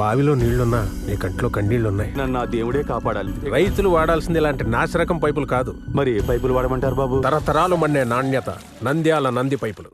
బావిలో నీళ్లున్నా నీ కంట్లో కన్నీళ్లున్నాయి. నన్ను ఆ దేవుడే కాపాడాలి. రైతులు వాడాల్సింది ఇలాంటి నాసిరకం పైపులు కాదు. మరి ఏ పైపులు వాడమంటారు బాబు? తరతరాలు మన్నే నాణ్యత నంద్యాల నంది పైపులు.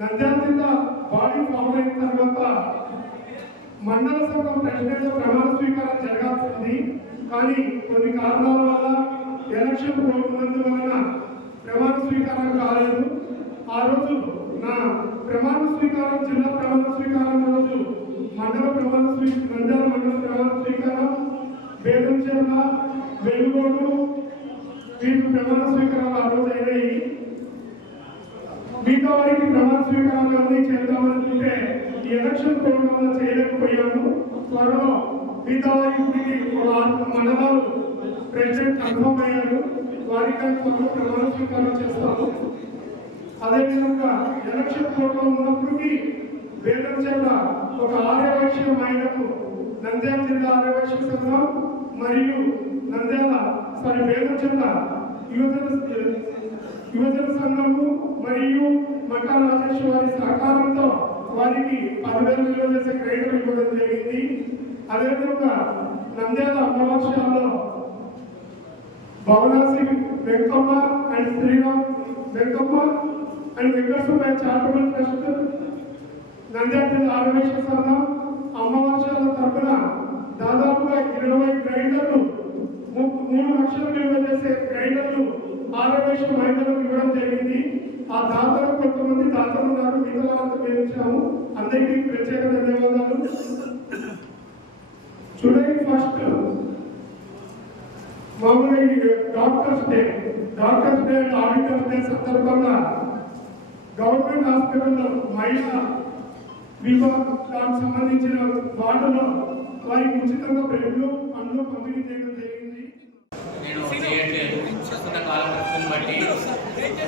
నంద్యాల జిల్లా బాడీ ఫామ్ అయిన తర్వాత మండల సంఘం ప్రెసిడెంట్ ప్రమాణ స్వీకారం జరగాల్సింది. కానీ కొన్ని కారణాల వల్ల ఎలక్షన్ పోతున్నందువలన ప్రమాణ స్వీకారం కాలేదు. ఆ రోజు నా ప్రమాణ స్వీకారం జిల్లా ప్రమాణ స్వీకారం రోజు నంద్యాల మండల ప్రమాణ స్వీకారం బేదంచెర్ల వెలుగోడు వీరికి ప్రమాణ స్వీకారాలు ఆ రోజు అయినాయి. మిగతా వారికి ప్రమాణ స్వీకారాలు అన్నీ చేద్దామనుకుంటే ఈ ఎలక్షన్ కోడ్ వల్ల చేయలేకపోయాము. త్వరలో మిగతా వారికి మండలాలు ప్రెసిడెంట్ కన్ఫర్మ్ అయ్యారు. వారికి త్వరలో ప్రమాణ స్వీకారం చేస్తాము. అదేవిధంగా ఎలక్షన్ కోడ్లో ఉన్నప్పటికీ బేదంచెర్ల ఒక ఆర్యవైశ్య మహిళకు నంద్యాల జిల్లా ఆర్యవైశ్య సంఘం మరియు బేదంచెర్ల యువజన సంఘము మరియు మకా రాజేశ్వర వారి సహకారంతో వారికి 10,000 విలువ చేసే క్రెడిట్ ఇవ్వడం జరిగింది. అదేవిధంగా నంద్యాల అమ్మవార్షాల్లో Bhavanasi Venkamma and Sriram Venkamma and Venkatasubbaiah charitable trust Nandyal జిల్లా ఆర్యవైశ్య సంఘం అమ్మవార్షాల తరఫున దాదాపుగా 20 గ్రైండర్లు 3 లక్షలు విలువ చేసే గ్రైండర్లు ఆర్యవైశ్య మహిళలకు ఇవ్వడం జరిగింది. ఆ దాతలు కొంతమంది దాతలు ఉన్నారు, మిగతా వాళ్ళంతా మేము ఇచ్చాము. అందరికీ ప్రత్యేక ధన్యవాదాలు. జూలై 1 మామూలుగా doctors day and auditors day సందర్భంగా గవర్నమెంట్ హాస్పిటల్లో మహిళా విభాగానికి సంబంధించిన వార్డులో వారికి ఉచితంగా బ్రెడ్లు పండ్లు పంపిణీ చేయడం జరిగింది. నేను చేయట్లేదు. ప్రస్తుత కాలకృతిని బట్టి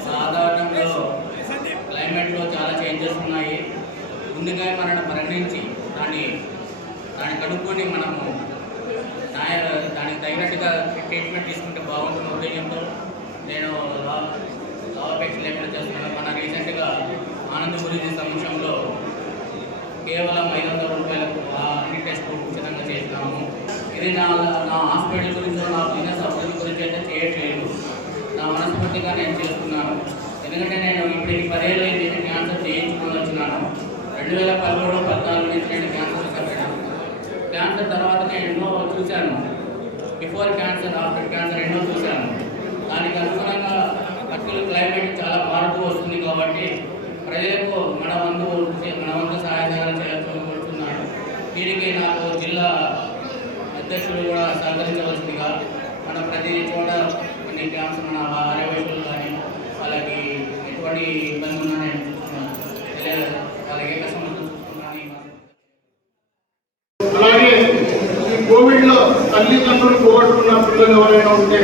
సాధారణంలో క్లైమేట్లో చాలా చేంజెస్ ఉన్నాయి. ముందుగా మనల్ని పరిగణించి దాన్ని కనుక్కొని మనము ఉద్దేశంతో నేను లా అపేక్ష లేకుండా చేస్తున్నాను. మన రీసెంట్గా ఆనంద్ గురించి సమక్షంలో కేవలం 500 రూపాయలకు అన్ని టెస్టులు ఉచితంగా చేసినాము. ఇది నా హాస్పిటల్ గురించో నా బిజినెస్ అభివృద్ధి గురించి అయితే చేయట్లేదు, నా మనస్ఫూర్తిగా నేను చేస్తున్నాను. ఎందుకంటే నేను ఇప్పటికి 10 ఏళ్ళు నేను క్యాన్సర్ చేయించుకొని వచ్చినాను. 2013-14 నుంచి నేను క్యాన్సర్ సర్జరీ. క్యాన్సర్ తర్వాత నేను ఎన్నో చూశాను, బిఫోర్ క్యాన్సర్ ఆఫ్టర్ క్యాన్సర్ ఎన్నో చూశాను. దానికి అనుగుణంగా యాక్చువల్ క్లైమేట్ చాలా మారుతూ వస్తుంది కాబట్టి ప్రజలకు మన వంతు సహాయ సహకారం చేయాలని కోరుతున్నాను. దీనికి నాకు జిల్లా అధ్యక్షులు కూడా సహకరించవలసిందిగా, మన ప్రతి చోట కొన్ని క్యాంప్స్ మన ఆరోగ్యలు కానీ వాళ్ళకి ఎటువంటి ఇబ్బంది ఉన్నా నేను వాళ్ళకి ఏ కష్టం చూసుకుంటున్నాను. అలాగే ఈ కోవిడ్లో తల్లిదండ్రులు పోగొట్టుకున్న పిల్లలు ఎవరైనా ఉంటే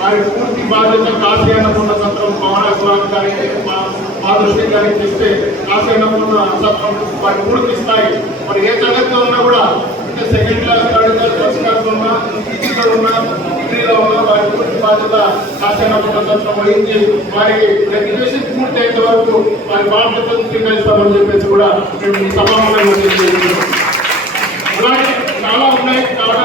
వారి పూర్తి బాధ్యత కాశీ అన్నపూర్ణ సత్రం భవనాశ్వరం గారికి మా దృష్టి గారికి తెస్తే కాశీ అన్నపూర్ణ సత్రం వారి పూర్తి స్థాయి మరి ఏ జగత్తులో ఉన్నా కూడా అంటే second class third class first class ఉన్నా డిగ్రీలో ఉన్నా డిగ్రీలో ఉన్నా వారి పూర్తి బాధ్యత కాశీ అన్నపూర్ణ సత్రం వహించి వారికి రెగ్యులేషన్ పూర్తి అయ్యేంత వరకు వారి బాధ్యతను స్వీకరిస్తామని చెప్పేసి కూడా మేము ఈ సభాముఖంగా తెలియజేస్తున్నాం. అలాగే చాలా ఉన్నాయి, చాలా